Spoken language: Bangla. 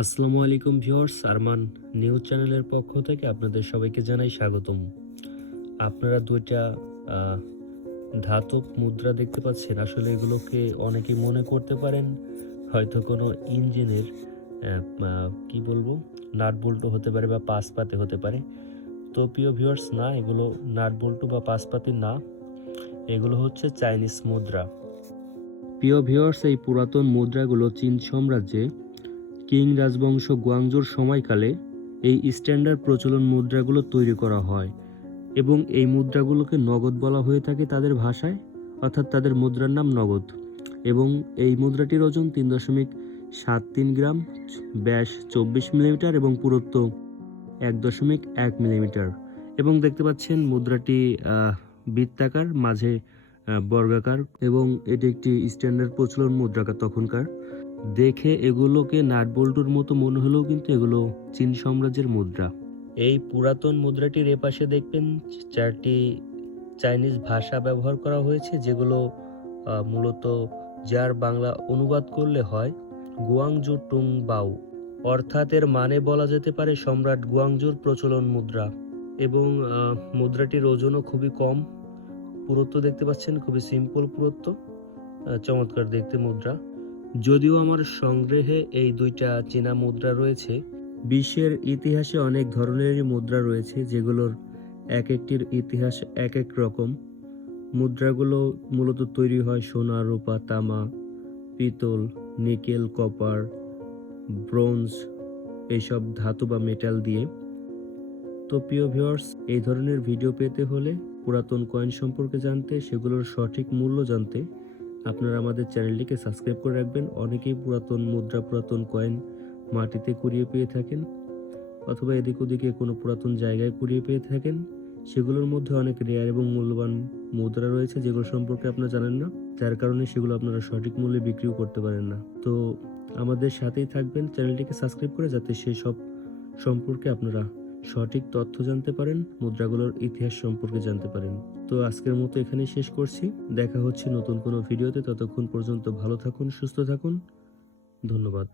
আসসালামু আলাইকুম ভিউয়ার্স, আরমান নিউজ চ্যানেলের পক্ষ থেকে আপনাদের সবাইকে জানাই স্বাগতম। আপনারা দুইটা ধাতব মুদ্রা দেখতে পাচ্ছেন। আসলে এগুলোকে অনেকে মনে করতে পারেন, হয়তো কোনো ইঞ্জিনের কি বলব, নাট বল্টু হতে পারে বা পাসপাতে হতে পারে। তো প্রিয় ভিউয়ার্স, না, এগুলো নাট বল্টু বা পাসপাতি না, এগুলো হচ্ছে চাইনিজ মুদ্রা। প্রিয় ভিউয়ার্স, এই পুরাতন মুদ্রাগুলো চীন সাম্রাজ্যে কিং রাজবংশ গুয়াংজোর সময়কালে এই স্ট্যান্ডার্ড প্রচলন মুদ্রাগুলো তৈরি করা হয় এবং এই মুদ্রাগুলোকে নগদ বলা হয়ে থাকে তাদের ভাষায়, অর্থাৎ তাদের মুদ্রার নাম নগদ। এবং এই মুদ্রাটির ওজন তিন দশমিক সাত তিন গ্রাম, ব্যাস চব্বিশ মিলিমিটার এবং পুরুত্ব এক দশমিক এক মিলিমিটার। এবং দেখতে পাচ্ছেন মুদ্রাটি বৃত্তাকার, মাঝে বর্গাকার এবং এটি একটি স্ট্যান্ডার্ড প্রচলন মুদ্রাকার তখনকার। দেখে এগুলোকে নাটবল্টুর মতো মনে হলেও কিন্তু এগুলো চীন সাম্রাজ্যের মুদ্রা। এই পুরাতন মুদ্রাটির এপাশে দেখবেন চারটি চাইনিজ ভাষা ব্যবহার করা হয়েছে, যেগুলো মূলত যার বাংলা অনুবাদ করলে হয় গুয়াংজু টুং বাউ অর্থাৎ এর মানে বলা যেতে পারে সম্রাট গুয়াংজুর প্রচলন মুদ্রা। এবং মুদ্রাটির ওজনও খুবই কম। পুরুত্ব দেখতে পাচ্ছেন, খুবই সিম্পল পুরুত্ব। চমৎকার দেখতে মুদ্রা। যদিও আমার সংগ্রহে এই দুইটা চীনা মুদ্রা রয়েছে, বিশ্বের ইতিহাসে অনেক ধরনেরই মুদ্রা রয়েছে যেগুলোর এক একটির ইতিহাস এক এক রকম। মুদ্রাগুলো মূলত তৈরি হয় সোনা, রূপা, তামা, পিতল, নিকেল, কপার, ব্রোঞ্জ এইসব ধাতু বা মেটাল দিয়ে। তো প্রিয় ভিউয়ার্স, এই ধরনের ভিডিও পেতে হলে পুরাতন কয়েন সম্পর্কে জানতে, সেগুলোর সঠিক মূল্য জানতে আপনারা আমাদের চ্যানেলটিকে সাবস্ক্রাইব করে রাখবেন। অনেকেই পুরাতন মুদ্রা, পুরাতন কয়েন মাটিতে কুড়িয়ে পেয়ে থাকেন অথবা এদিক ওদিকে কোনো পুরাতন জায়গায় কুড়িয়ে পেয়ে থাকেন। সেগুলোর মধ্যে অনেক রেয়ার এবং মূল্যবান মুদ্রা রয়েছে যেগুলো সম্পর্কে আপনারা জানেন না, যার কারণে সেগুলো আপনারা সঠিক মূল্যে বিক্রিও করতে পারেন না। তো আমাদের সাথেই থাকবেন, চ্যানেলটিকে সাবস্ক্রাইব করে যাতে সেই সব সম্পর্কে আপনারা সঠিক তথ্য জানতে পারেন, মুদ্রাগুলোর ইতিহাস সম্পর্কে জানতে পারেন। তো আজকের মতো এখানেই শেষ করছি। দেখা হচ্ছে নতুন কোনো ভিডিওতে। ততক্ষণ পর্যন্ত ভালো থাকুন, সুস্থ থাকুন। ধন্যবাদ।